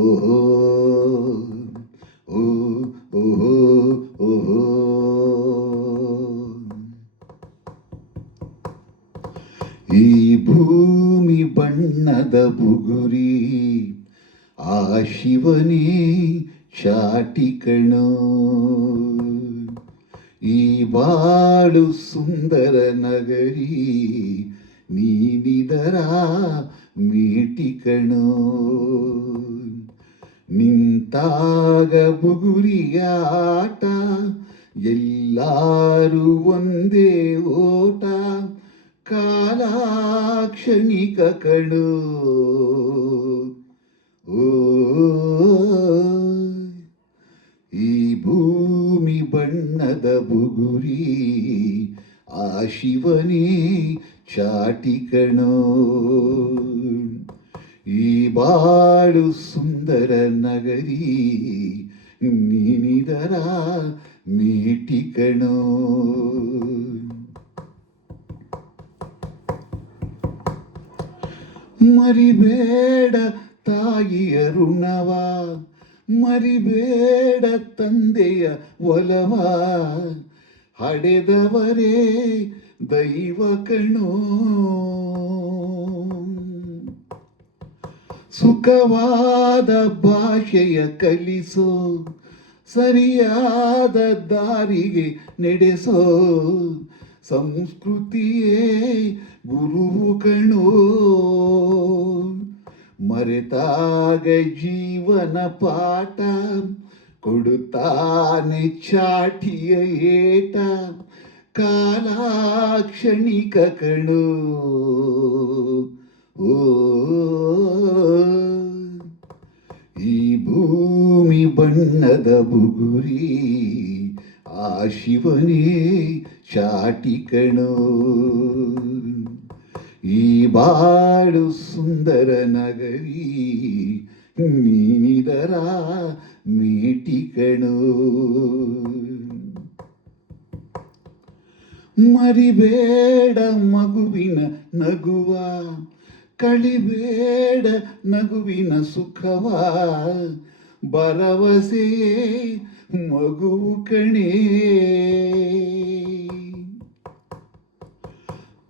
ಓಹೋ ಓ ಓಹೋ ಓಹೋ. ಈ ಭೂಮಿ ಬಣ್ಣದ ಬುಗುರಿ ಆ ಶಿವನೇ ಚಾಟಿ ಕಣೋ. ಈ ಬಾಳು ಸುಂದರ ನಗರಿ ನೀನಿದರ ಮೇಟಿ ಕಣೋ. ನಿಂತಾಗ ಬುಗುರಿಯಾಟ ಎಲ್ಲಾರು ಒಂದೇ ಓಟ ಕಾಲಾಕ್ಷಣಿಕ ಕಣೋ. ಓ ಈ ಭೂಮಿ ಬಣ್ಣದ ಬುಗುರಿ ಆ ಶಿವನೇ ಚಾಟಿ ಕಣೋ. ಈ ಬಾಳು ಸುಂದರ ನಗರಿ ನೀನಿದರ ಮೇಟಿ ಕಣೋ. ಮರಿಬೇಡ ತಾಯಿಯ ಋಣವ, ಮರಿಬೇಡ ತಂದೆಯ ಒಲವ, ಹಡೆದವರೇ ದೈವ ಕಣೋ. ಸುಖವಾದ ಭಾಷೆಯ ಕಲಿಸೋ, ಸರಿಯಾದ ದಾರಿಗೆ ನಡೆಸೋ, ಸಂಸ್ಕೃತಿಯೇ ಗುರುವು ಕಣೋ. ಮರೆತಾಗ ಜೀವನ ಪಾಠ ಕೊಡುತ್ತಾನೆ ಚಾಟಿಯ ಏಟ ಕಾಲಾಕ್ಷಣಿಕ ಕಣೋ. ಓ ಈ ಭೂಮಿ ಬಣ್ಣದ ಬುಗುರಿ ಆ ಶಿವನೇ ಚಾಟಿ ಕಣೋ. ಈ ಬಾಳು ಸುಂದರ ನಗರಿ ನೀನಿದರ ಮೇಟಿ ಕಣೋ. ಮರಿಬೇಡ ಮಗುವಿನ ನಗುವ, ಕಳಿಬೇಡ ನಗುವಿನ ಸುಖವ, ಭರವಸೆಯೇ ಮಗುವು ಕಣೇ.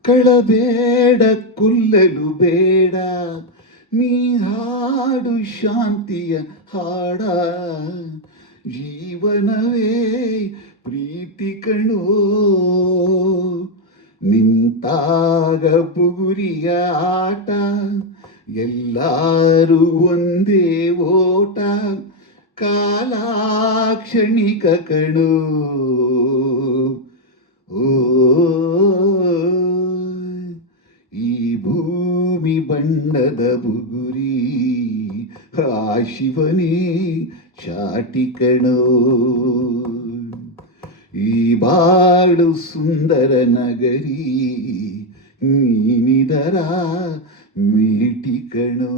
ಕಳಬೇಡ ಕೊಲ್ಲಲು ಬೇಡ, ನೀ ಹಾಡು ಶಾಂತಿಯ ಹಾಡ, ಜೀವನವೇ ಪ್ರೀತಿ ಕಣೋ. ನಿಂತಾಗ ಬುಗುರಿಯ ಆಟ ಎಲ್ಲಾರು ಒಂದೇ ಓಟ ಕಾಲಾಕ್ಷಣಿಕ ಕಣೋ. ಓ ಈ ಭೂಮಿ ಬಣ್ಣದ ಬುಗುರಿ ಆ ಶಿವನೇ ಚಾಟಿ ಕಣೋ. ಈ ಬಾಳು ಸುಂದರ ನಗರಿ ನೀನಿದರ ಮೇಟಿ ಕಣೋ.